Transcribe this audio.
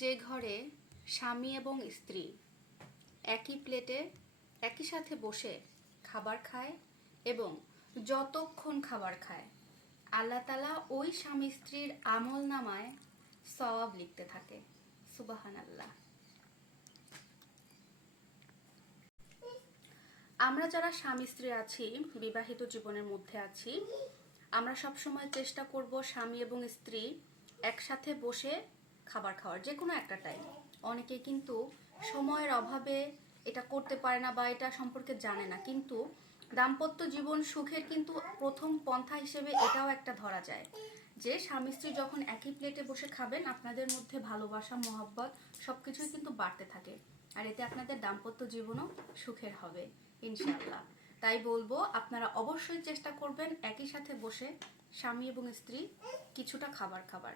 যে ঘরে স্বামী এবং স্ত্রী একই প্লেটে একই সাথে বসে খাবার খায় এবং যতক্ষণ খাবার খায় আল্লাহ তাআলা ওই স্বামী স্ত্রীর আমল নামায় সওয়াব লিখতে থাকে। সুবহানাল্লাহ। আমরা যারা স্বামী স্ত্রী আছি, বিবাহিত জীবনের মধ্যে আছি, আমরা সব সময় চেষ্টা করব স্বামী এবং স্ত্রী একসাথে বসে খাবার খাওয়ার, যে কোনো একটা টাইম। অনেকে কিন্তু সময়ের অভাবে এটা করতে পারে না বা এটা সম্পর্কে জানে না, কিন্তু দাম্পত্য জীবন সুখের কিন্তু প্রথম পন্থা হিসেবে এটাও একটা ধরা যায় যে স্বামী স্ত্রী যখন একই প্লেটে বসে খাবেন আপনাদের মধ্যে ভালোবাসা মহব্বত সবকিছুই কিন্তু বাড়তে থাকে, আর এতে আপনাদের দাম্পত্য জীবনও সুখের হবে ইনশাআল্লাহ। তাই বলবো আপনারা অবশ্যই চেষ্টা করবেন একই সাথে বসে স্বামী এবং স্ত্রী কিছুটা খাবার খাবার।